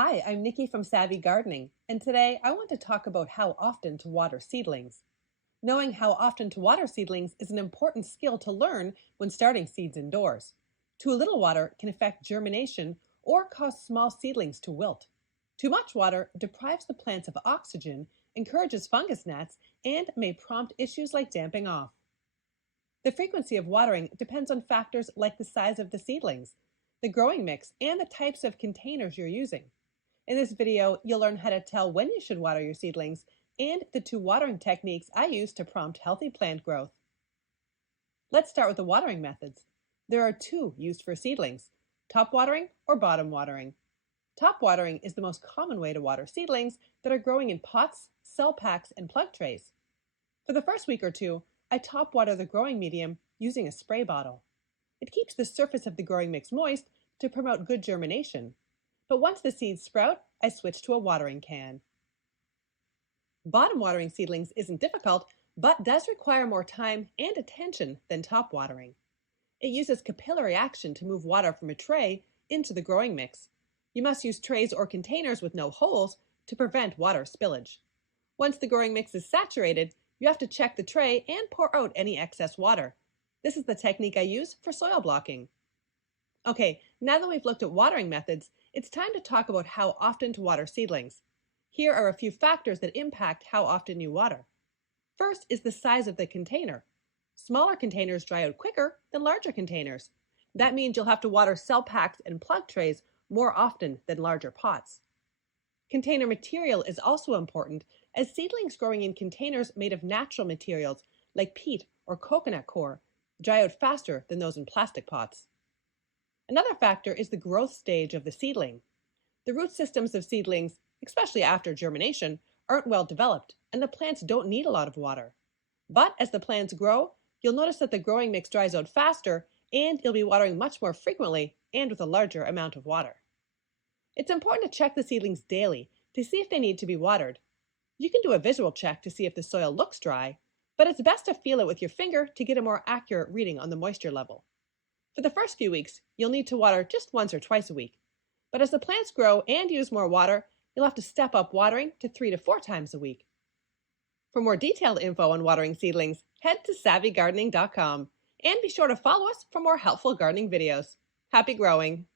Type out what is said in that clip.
Hi, I'm Nikki from Savvy Gardening, and today I want to talk about how often to water seedlings. Knowing how often to water seedlings is an important skill to learn when starting seeds indoors. Too little water can affect germination or cause small seedlings to wilt. Too much water deprives the plants of oxygen, encourages fungus gnats, and may prompt issues like damping off. The frequency of watering depends on factors like the size of the seedlings, the growing mix, and the types of containers you're using. In this video, you'll learn how to tell when you should water your seedlings and the two watering techniques I use to prompt healthy plant growth. Let's start with the watering methods. There are two used for seedlings, top watering or bottom watering. Top watering is the most common way to water seedlings that are growing in pots, cell packs, and plug trays. For the first week or two, I top water the growing medium using a spray bottle. It keeps the surface of the growing mix moist to promote good germination. But once the seeds sprout, I switch to a watering can. Bottom watering seedlings isn't difficult, but does require more time and attention than top watering. It uses capillary action to move water from a tray into the growing mix. You must use trays or containers with no holes to prevent water spillage. Once the growing mix is saturated, you have to check the tray and pour out any excess water. This is the technique I use for soil blocking. Okay, now that we've looked at watering methods, it's time to talk about how often to water seedlings. Here are a few factors that impact how often you water. First is the size of the container. Smaller containers dry out quicker than larger containers. That means you'll have to water cell packs and plug trays more often than larger pots. Container material is also important, as seedlings growing in containers made of natural materials like peat or coconut coir dry out faster than those in plastic pots. Another factor is the growth stage of the seedling. The root systems of seedlings, especially after germination, aren't well developed, and the plants don't need a lot of water. But as the plants grow, you'll notice that the growing mix dries out faster, and you'll be watering much more frequently and with a larger amount of water. It's important to check the seedlings daily to see if they need to be watered. You can do a visual check to see if the soil looks dry, but it's best to feel it with your finger to get a more accurate reading on the moisture level. For the first few weeks, you'll need to water just once or twice a week. But as the plants grow and use more water, you'll have to step up watering to 3 to 4 times a week. For more detailed info on watering seedlings, head to savvygardening.com and be sure to follow us for more helpful gardening videos. Happy growing!